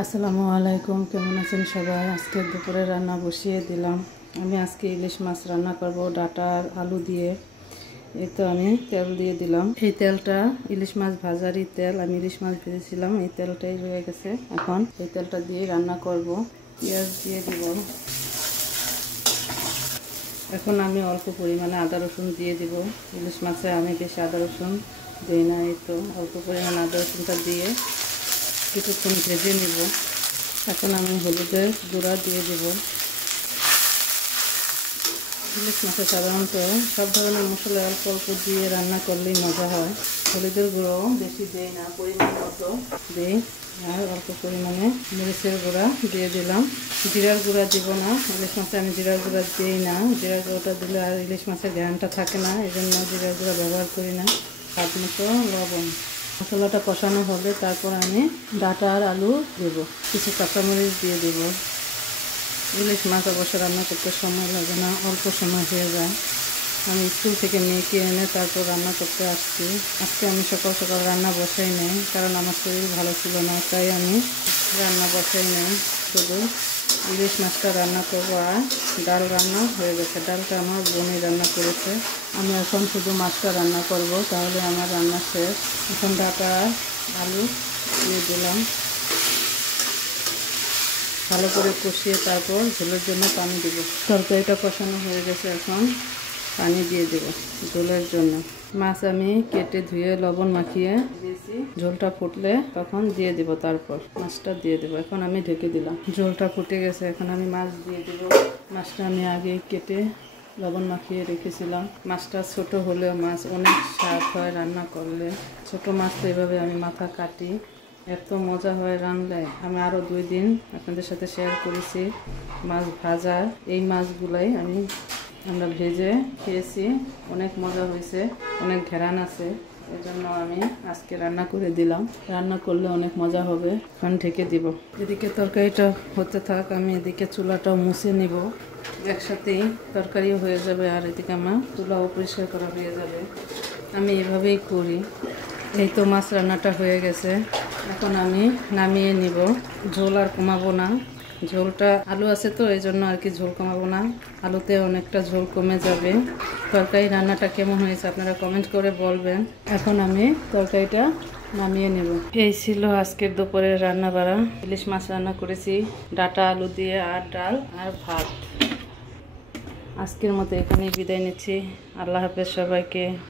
আসসালামু আলাইকুম, কেমন আছেন সবাই? আজকে দুপুরে রান্না বসিয়ে দিলাম। আমি আজকে ইলিশ মাছ রান্না করব ডাটা আর আলু দিয়ে। এই তো আমি তেল দিয়ে দিলাম। এই তেলটা ইলিশ মাছ ভাজারই তেল। আমি ইলিশ মাছ ভেজেছিলাম, এই তেলটাই রয়ে গেছে। এখন এই তেলটা দিয়ে রান্না করব। পেঁয়াজ দিয়ে দিব। এখন আমি অল্প পরিমাণে আদা রসুন দিয়ে দিব। ইলিশ মাছে আমি বেশি আদা রসুন দিই না। এই তো অল্প পরিমাণে আদা রসুনটা দিয়ে কিছুক্ষণ ভেজে নিব। এখন আমি হলুদের গুঁড়া দিয়ে দেব। ইলিশ মাছে সাধারণত সব ধরনের মশলা অল্প অল্প দিয়ে রান্না করলেই মজা হয়। হলুদের গুঁড়ো বেশি দিই না, পরিমাণ মতো দিই। আর অল্প পরিমাণে মরিচের গুঁড়া দিয়ে দিলাম। জিরার গুঁড়া দিব না, ইলিশ মাছে আমি জিরার গুঁড়া দিই না। জিরার গুঁড়োটা দিলে আর ইলিশ মাছের ঘ্রাণটা থাকে না, এই জন্য জিরার গুঁড়া ব্যবহার করি না। স্বাদ মতো লবণ। মশলাটা কষানো হবে, তারপর আমি ডাটা আর আলু দেবো। কিছু কাঁচামরিচ দিয়ে দেবো। ইলিশ মাছ অবশ্য রান্না করতে সময় লাগে না, অল্প সময় হয়ে যায়। আমি স্কুল থেকে মেয়েকে এনে তারপর রান্না করতে আসছি। আজকে আমি সকাল সকাল রান্না বসাই নেই, কারণ আমার শরীর ভালো ছিল না, তাই আমি রান্না বসাই নেই। শুধু ইলিশ মাছটা রান্না করবো আর ডাল রান্না হয়ে গেছে। ডালটা আমার বোনই রান্না করেছে। আমি এখন শুধু মাছটা রান্না করব, তাহলে আমার রান্না শেষ। এখন ডাটা আলু দিয়ে দিলাম। ভালো করে কষিয়ে তারপর ঝোলের জন্য পানি দেবো। তরকারিটা কষানো হয়ে গেছে, এখন পানি দিয়ে দেবো ঝোলের জন্য। মাছ আমি কেটে ধুয়ে লবণ মাখিয়ে দিয়েছি। ঝোলটা ফুটলে তখন দিয়ে দেবো, তারপর মাছটা দিয়ে দেবো। এখন আমি ঢেকে দিলাম। ঝোলটা ফুটে গেছে, এখন আমি মাছ দিয়ে দেবো। মাছটা আমি আগে কেটে লবণ মাখিয়ে রেখেছিলাম। মাছটা ছোট হলেও মাছ অনেক স্বাদ হয় রান্না করলে। ছোট মাছ তো এভাবে আমি মাথা কাটি, এত মজা হয় রান্নায়। আমি আরও 2 দিন আপনাদের সাথে শেয়ার করেছি মাছ ভাজা। এই মাছগুলাই আমরা ভেজে খেয়েছি, অনেক মজা হয়েছে, অনেক ঘেরান আছে। এই জন্য আমি আজকে রান্না করে দিলাম। রান্না করলে অনেক মজা হবে। এখন ঢেকে দিব। এদিকে তরকারিটা হতে থাক, আমি এদিকে চুলাটাও মুছে নিব। একসাথেই তরকারিও হয়ে যাবে আর এদিকে আমার চুলাও পরিষ্কার করা হয়ে যাবে। আমি এভাবেই করি। এই তো মাছ রান্নাটা হয়ে গেছে, এখন আমি নামিয়ে নিব। ঝোল আর কমাবো না, ঝোলটা আলু আছে তো এই জন্য আর কি ঝোল কমাবো না। আলুতে অনেকটা ঝোল কমে যাবে। তরকারি রান্নাটা কেমন হয়েছে আপনারা কমেন্ট করে বলবেন। এখন আমি তরকারিটা নামিয়ে নেব। এই ছিল আজকের দুপুরের রান্না বাড়া। ইলিশ মাছ রান্না করেছি ডাটা আলু দিয়ে, আর ডাল আর ভাত। আজকের মতো এখানেই বিদায় নিচ্ছি। আল্লাহ হাফেজ সবাইকে।